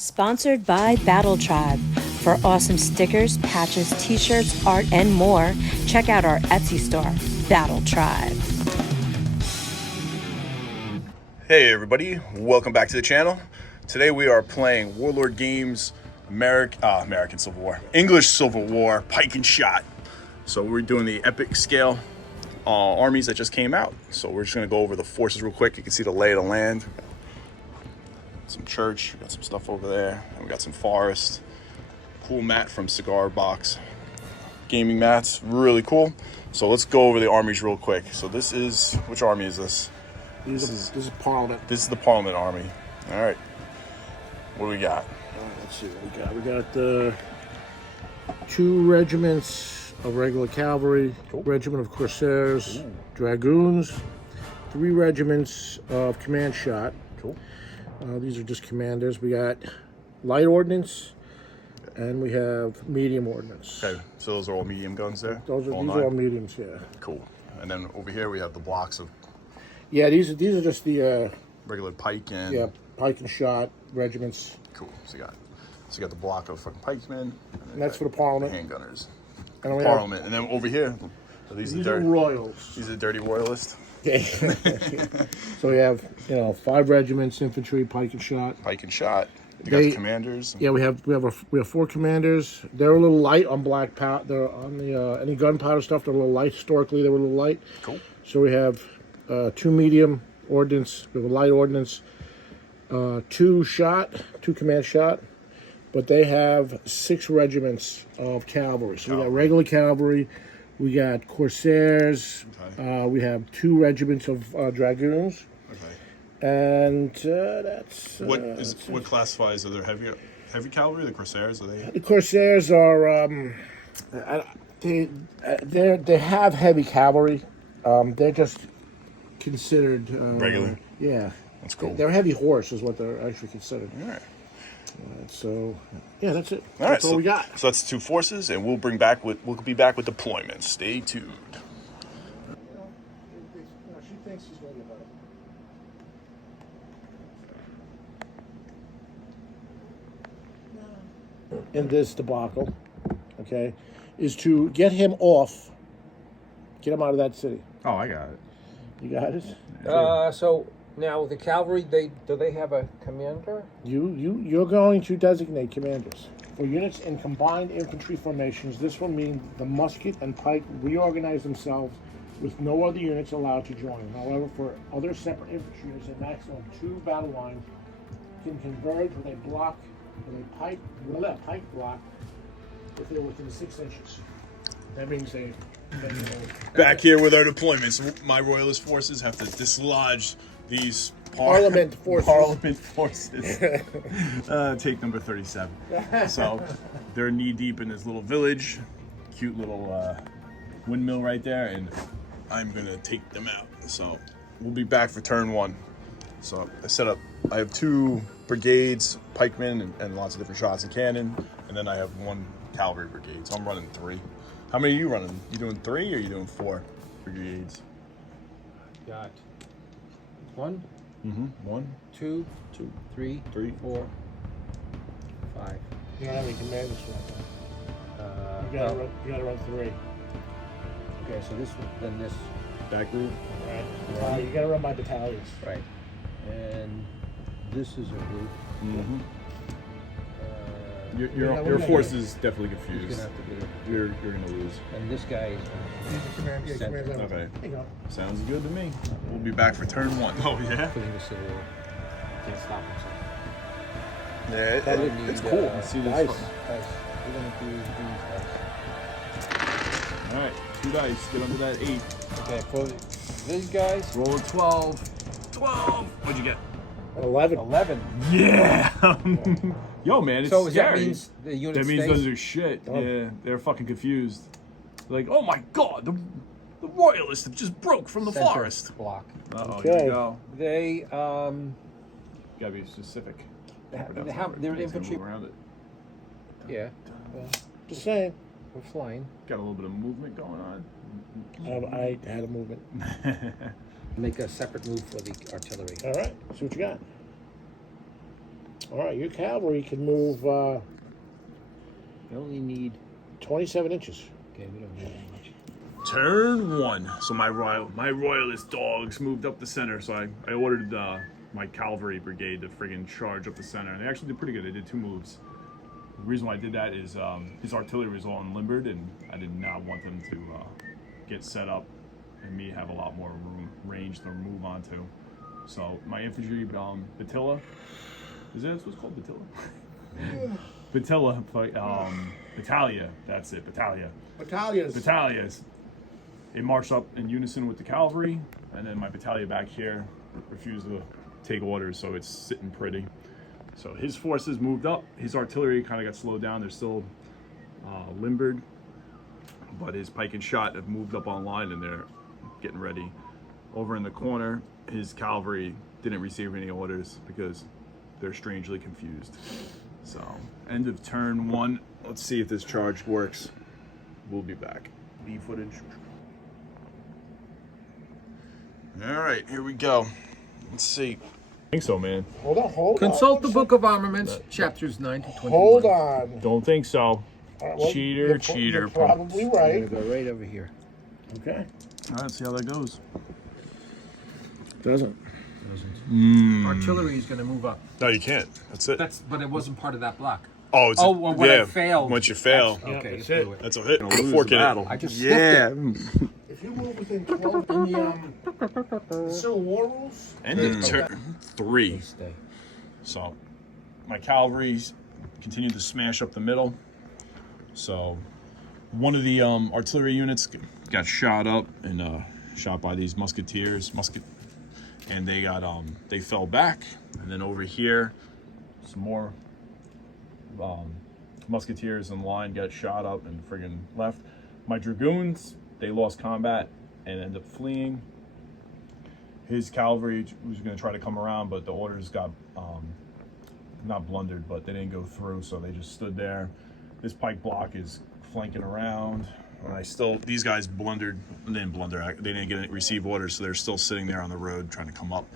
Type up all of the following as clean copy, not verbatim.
Sponsored by Battle Tribe. For awesome stickers, patches, t-shirts, art, and more, check out our Etsy store, Battle Tribe. Hey everybody, welcome back to the channel. Today we are playing Warlord Games American Civil War, English Civil War, Pike and Shotte. So we're doing the epic scale armies that just came out. So we're just gonna go over the forces real quick. You can see the lay of the land. Some church, we got some stuff over there, and we got some forest. Cool mat from Cigar Box. Gaming mats, really cool. So let's go over the armies real quick. So this is, which army is this? This is Parliament. This is the Parliament army. All right. What do we got? All right, let's see what we got. We got 2 regiments of regular cavalry, Cool. regiment of Corsairs, Dragoons, 3 regiments of command shot. Cool. These are just commanders. We got light ordnance, and we have medium ordnance. Okay, so those are all medium guns there? These are nine? all mediums, yeah. Cool. And then over here we have the blocks of Yeah, these are just the regular pike and... Pike and Shot regiments. Cool. So you got the block of fucking pikemen. And that's for the Parliament. Handgunners. And we Parliament. And then over here, so these are royals. These are dirty royalists. Yeah. So we have 5 regiments, infantry, pike and shot. Pike and Shotte. You got the commanders. Yeah, we have 4 commanders. They're a little light on black powder. They're on the any gunpowder stuff. They're a little light. Historically, they were a little light. Cool. So we have 2 medium ordnance. We have a light ordnance. 2 command shot. But they have 6 regiments of cavalry. So we got regular cavalry. We got Corsairs. Okay. We have 2 regiments of Dragoons. Okay. And that's... what classifies? Are there heavy cavalry? The Corsairs? Are they? The Corsairs are... they have heavy cavalry. They're just considered... Regular? Yeah. That's cool. They're heavy horse is what they're actually considered. All right. So, yeah, that's it. All right, That's all we got. So that's 2 forces, and we'll be back with deployments. Stay tuned. She thinks she's ready about it. In this debacle, okay, is to get him out of that city. Oh, I got it. You got it? So now the cavalry, do they have a commander? You're going to designate commanders. For units in combined infantry formations, this will mean the musket and pike reorganize themselves with no other units allowed to join. However, for other separate infantry units, a maximum of 2 battle lines can converge with a pike block if they're within 6 inches. That means they Back here with our deployments. My royalist forces have to dislodge these Parliament forces. Take number 37. So they're knee deep in this little village, cute little windmill right there, and I'm gonna take them out. So we'll be back for turn 1. So I have 2 brigades, pikemen, and lots of different shots of cannon, and then I have 1 cavalry brigade. So I'm running 3. How many are you running? You doing 3 or are you doing 4 brigades? Got 1, 1, 2, 3, 4, 5. You don't have any commanders for that. You gotta run 3. Okay, so this, back group. Right. You gotta run by battalions. right. And this is a group. Mm-hmm. Yeah, Your we're force gonna- is definitely He's confused. gonna have to do it. You're gonna lose. And this guy is He's a commander. Center. Commander. Okay. There you go. Sounds good to me. We'll be back for turn 1. Oh yeah. putting the civil war. Can't stop himself. Yeah, Probably it's need, cool. Let's see this. dice. Dice. We're gonna do these dice. All right, 2 dice. Get under that 8. Okay, for these guys, Roll a 12. 12. What'd you get? 11. 11. Yeah. Yo, man, it's So scary. that means the unit That means stays? those are shit. Oh. Yeah, they're fucking confused. Like, oh my god, the royalists have just broke from the Center forest. block. Uh-oh, Okay. here we go. They Gotta be specific. they're infantry. Move around it. Yeah, Just saying. we're flying. Got a little bit of movement going on. I had a movement. Make a separate move for the artillery. All right. See what you got. All right, your cavalry can move We only need. 27 inches. Okay, we don't need that much. Turn 1. So my royalist dogs moved up the center. So I ordered my cavalry brigade to friggin' charge up the center. And they actually did pretty good. They did 2 moves. The reason why I did that is his artillery was all unlimbered, and I did not want them to get set up and me have a lot more range to move onto. So my infantry, Battilla, is that what it's called, Battilla? Battilla, Battalia, that's it, Battalia. Battalias. It marched up in unison with the cavalry, and then my battalion back here refused to take orders, so it's sitting pretty. So his forces moved up. His artillery kind of got slowed down. They're still limbered, but his pike and shot have moved up online, and they're getting ready. Over in the corner, his cavalry didn't receive any orders because they're strangely confused. So, end of turn 1. Let's see if this charge works. We'll be back. B footage. All right, here we go. Let's see. I think so, man. Hold on. Consult the Book of Armaments, chapters 9 to 21. Hold on. Don't think so. All right, well, Cheater. You're probably I'm right. gonna go right over here. Okay. All right, let's see how that goes. Doesn't. Artillery is gonna move up. No, you can't. That's it. But it wasn't part of that block. Oh, it's well, when I failed. Once you fail, Okay, that's you blew it. it. that's a hit. Lose Fork the in battle. I just Yeah. If you move within 12 in the Civil War rules, End of turn 3. Stay. So, my cavalry's continued to smash up the middle. So, one of the artillery units got shot up and shot by these musketeers. And they got they fell back. And then over here, some more musketeers in line got shot up and friggin' left. My dragoons, they lost combat and ended up fleeing. His cavalry was going to try to come around, but the orders got not blundered, but they didn't go through, so they just stood there. This pike block is flanking around, and these guys blundered. They didn't blunder. They didn't receive orders, so they're still sitting there on the road trying to come up.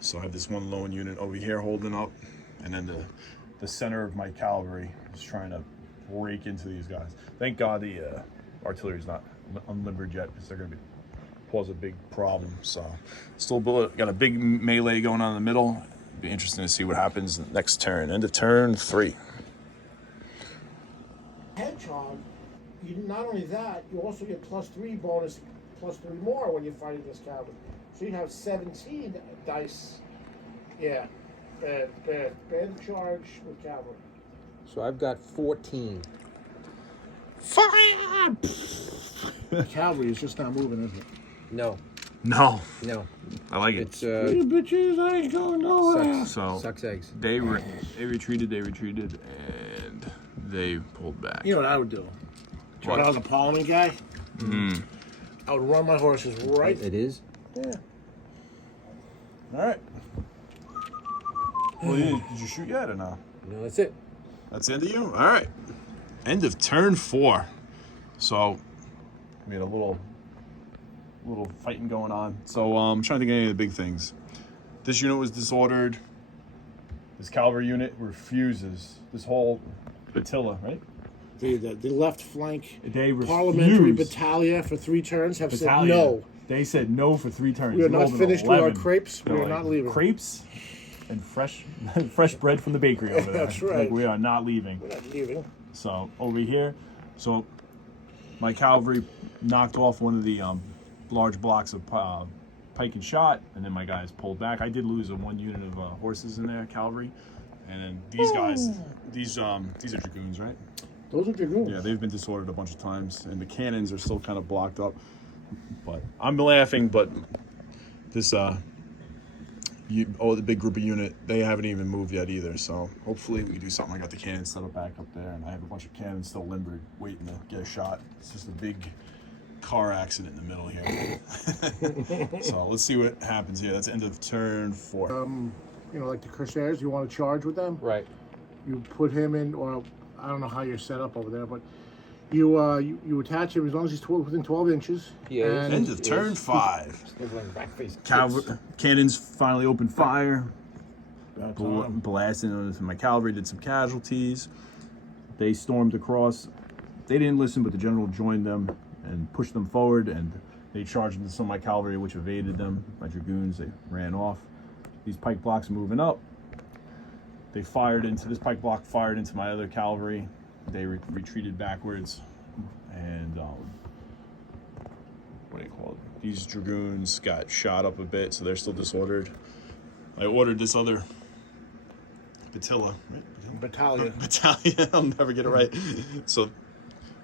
So I have this one lone unit over here holding up, and then the center of my cavalry is trying to break into these guys. Thank God the artillery's not unlimbered yet, because they're going to cause a big problem. So still got a big melee going on in the middle. Be interesting to see what happens next turn. End of turn 3. Hedgehog, you not only that, you also get +3 bonus, +3 more when you're fighting this cavalry. So you have 17 dice. Yeah, bad charge with cavalry. So I've got 14. Fire! Cavalry is just not moving, is it? No. No, No. I like it. It's You bitches, I ain't going nowhere. So sucks eggs. they retreated, and they pulled back. You know what I would do? When I was a Parliament guy, I would run my horses right. It is? Yeah. All right. Well, did you shoot yet or no? No, that's it. That's the end of you? All right. End of turn 4. So we had a little fighting going on. So I'm trying to think of any of the big things. This unit was disordered. This cavalry unit refuses. This whole Battilla, right? The left flank They parliamentary refuse. battalia for 3 turns have Battalion. said no. They said no for 3 turns. We are They not rolled an finished with our 11. crepes. We They're are not leaving. Crepes and fresh bread from the bakery over there. That's right. Like, we are not leaving. We're not leaving. So over here, so my cavalry knocked off one of the large blocks of pike and shot, and then my guys pulled back. I did lose one unit of horses in there, cavalry, and then these guys, these are dragoons, right? Those are dragoons. Yeah, they've been disordered a bunch of times, and the cannons are still kind of blocked up. But I'm laughing, but this the big group of unit, they haven't even moved yet either. So hopefully we can do something. I got the cannons set up back up there, and I have a bunch of cannons still limbered, waiting to get a shot. It's just a big car accident in the middle here. So let's see what happens here. That's end of turn 4. You know, like the Corsairs, you want to charge with them? Right. You put him in, or I don't know how you're set up over there, but you attach him as long as he's within 12 inches. Yeah. And End of turn 5. Sniveling back face. Cannons finally open fire. blasting into my cavalry, did some casualties. They stormed across. They didn't listen, but the general joined them and pushed them forward, and they charged into some of my cavalry, which evaded them. My dragoons, they ran off. These pike blocks moving up. They fired into this pike block, fired into my other cavalry. They retreated backwards, and what do you call it? These dragoons got shot up a bit, so they're still disordered. I ordered this other battalion. I'll never get it right. So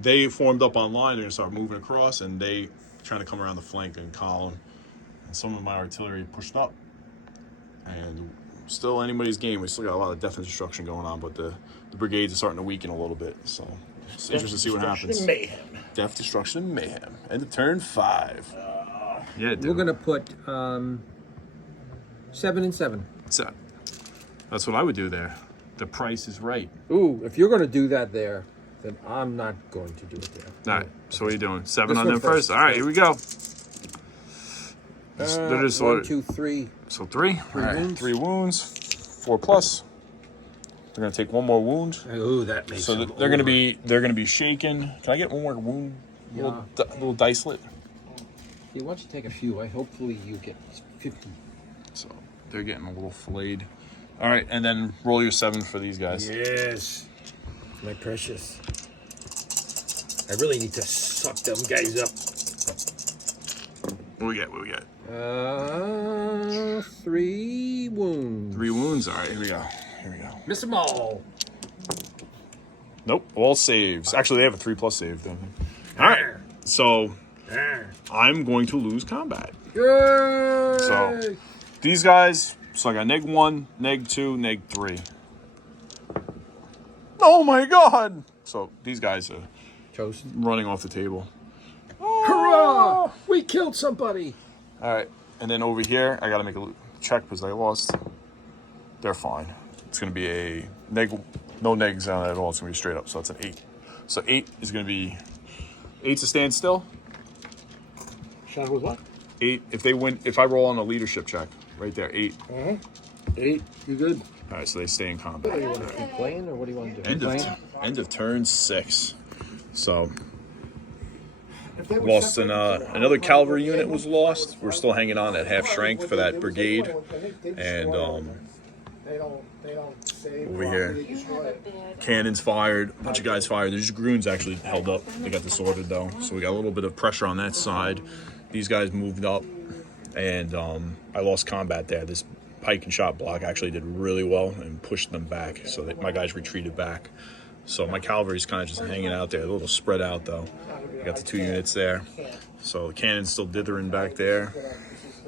they formed up on line. They're gonna start moving across, and they trying to come around the flank and column. And some of my artillery pushed up, and still anybody's game. We still got a lot of death and destruction going on, but the brigades are starting to weaken a little bit. So it's interesting to see what happens. Mayhem. Death, destruction, and mayhem. End of turn 5. Yeah, dude. We're gonna put 7 and 7. So that's what I would do there. The price is right. Ooh, if you're gonna do that there, then I'm not going to do it there. All right. So what are you doing? 7 This on one them first. All right, here we go. They're just 1, 2, 3. So 3. Three All right, wounds. 3 wounds. 4 plus. They're gonna take 1 more wound. Ooh, that makes So them they're gonna over. be shaken. Can I get 1 more wound? Yeah. Little dicelet. Yeah, why don't you take a few? Hopefully you get 50. So they're getting a little flayed. All right, and then roll your 7 for these guys. Yes, my precious. I really need to suck them guys up. What we get? 3 wounds. 3 wounds. All right, here we go. Miss them all. Nope, all saves. Actually, they have a 3 plus save. Don't they? All right, so I'm going to lose combat. Yay! So these guys. So I got -1, -2, -3. Oh my god! So these guys are Toast. running off the table. Hurrah! We killed somebody. All right, and then over here, I got to make a check because I lost. They're fine. It's going to be a no negs on it at all. It's going to be straight up. So that's an 8. So 8 is going to be 8's a standstill. Shot with what? 8 if they win. If I roll on a leadership check, right there, 8. 8. You good? All right, so they stay in combat. Do you want to keep playing, or what do you want to do? End of turn 6. So If they were lost separated, another cavalry unit was lost. We're still hanging on at half strength for that brigade. And they don't save over here, they destroy it. cannons fired, a bunch of guys fired. The dragoons actually held up. They got disordered though, so we got a little bit of pressure on that side. These guys moved up, and I lost combat there. This Pike and Shotte block actually did really well and pushed them back, so that my guys retreated back. So my cavalry's kind of just hanging out there, a little spread out though. I got the 2 units there, so the cannon's still dithering back there.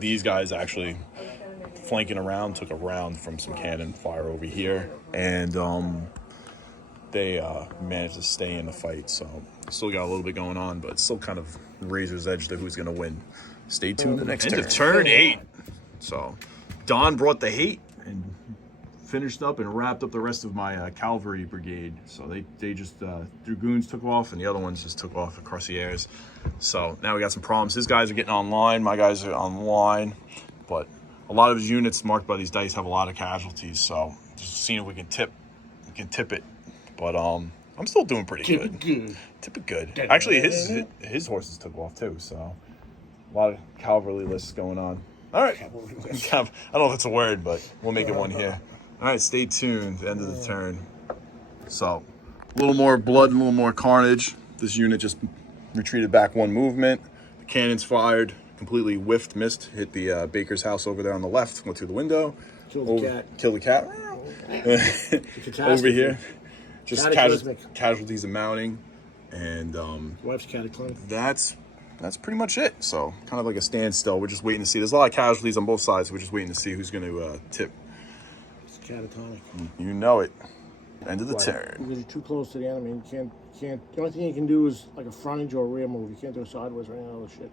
These guys actually flanking around, took a round from some cannon fire over here, and they managed to stay in the fight. So still got a little bit going on, but still kind of razor's edge to who's going to win. Stay tuned the next turn. End of turn 8. So Don brought the hate and finished up and wrapped up the rest of my cavalry brigade. So they just dragoons took off, and the other ones just took off across the airs. So now we got some problems. His guys are getting online, my guys are online, but a lot of his units marked by these dice have a lot of casualties. So just seeing if we can tip it. But I'm still doing pretty good. Tip it good. Actually, his horses took off too. So a lot of cavalry lists going on. All right. I don't know if it's a word, but we'll make it one here. All right, stay tuned. End of the turn. So a little more blood, and a little more carnage. This unit just retreated back 1 movement. The cannons fired, completely whiffed, missed, hit the baker's house over there on the left, went through the window. Killed the cat. Killed the cat. Over here. Just casualties are mounting. And Wife's cataclysmic. that's pretty much it. So kind of like a standstill. We're just waiting to see. There's a lot of casualties on both sides. So we're just waiting to see who's going to tip. It's catatonic. You know it. End of the turn. Because you're too close to the enemy. You can't. The only thing you can do is like a frontage or a rear move. You can't do a sideways or any other shit.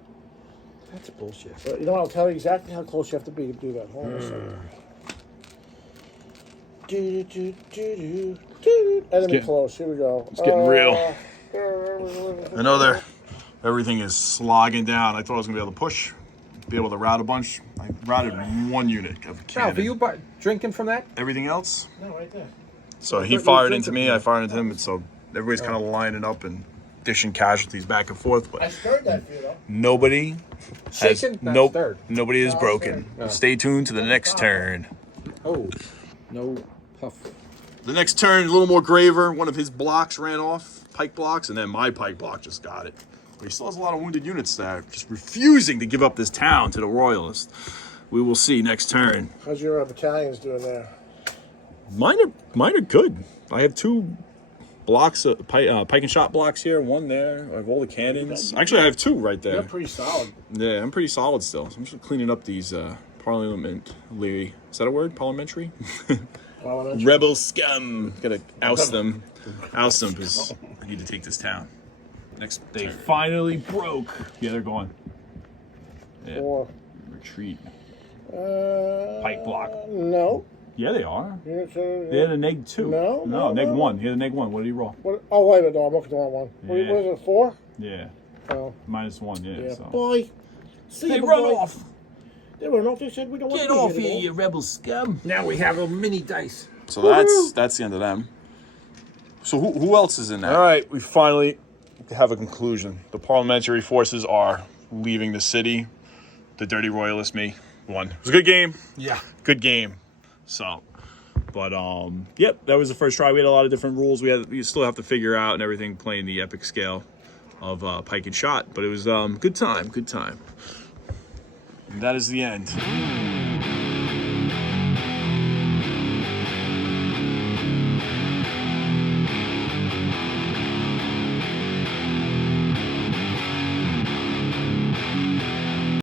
That's bullshit. But you know what? I'll tell you exactly how close you have to be to do that. Hold on a second. Enemy close. Here we go. It's getting real. I know everything is slogging down. I thought I was gonna be able to push. be able to route a bunch. I routed one unit of Now, cannon. were you drinking from that? Everything else? No, right there. So he you were fired into drinking me, I fired into him, and so everybody's kind of lining up and dishing casualties back and forth. I But stirred that for you, though. nobody has Shaken? Not nope. stirred. Nobody is No, broken. stirred. No. Stay tuned to the next turn. Oh, no puff. The next turn, a little more graver. One of his blocks ran off, pike blocks, and then my pike block just got it. But he still has a lot of wounded units there, just refusing to give up this town to the Royalists. We will see next turn. How's your battalions doing there? Mine are good. I have 2 blocks, Pike and Shotte blocks here, 1 there. I have all the cannons. Actually, I have 2 right there. They're pretty solid. Yeah, I'm pretty solid still. So I'm just cleaning up these parliamentary. Is that a word? Parliamentary? Parliamentary. Rebel scum. Gotta oust them. Oust them because I need to take this town. Next, they finally broke. Yeah, they're gone. Yeah. 4. Retreat. Pike block. No. Yeah, they are. Units They had a -2. No, neg no. 1. He had a -1. What did he roll? What? Oh, wait a minute. No, I'm looking at the wrong one. Yeah. What is it, 4? Yeah, Oh, -1. Yeah. yeah. So. Boy. See, Hey, run boy. off. They run off. They said we don't want Get to be off here here, anymore. you rebel scum. Now we have a mini dice. So that's the end of them. So who else is in that? All right, we finally have a conclusion. The parliamentary forces are leaving the city. The dirty royalist me won. It was a good game. Yeah. Good game. So, but yep, that was the first try. We had a lot of different rules. We still have to figure out and everything, playing the epic scale of Pike and Shotte. But it was good time. Good time. And that is the end.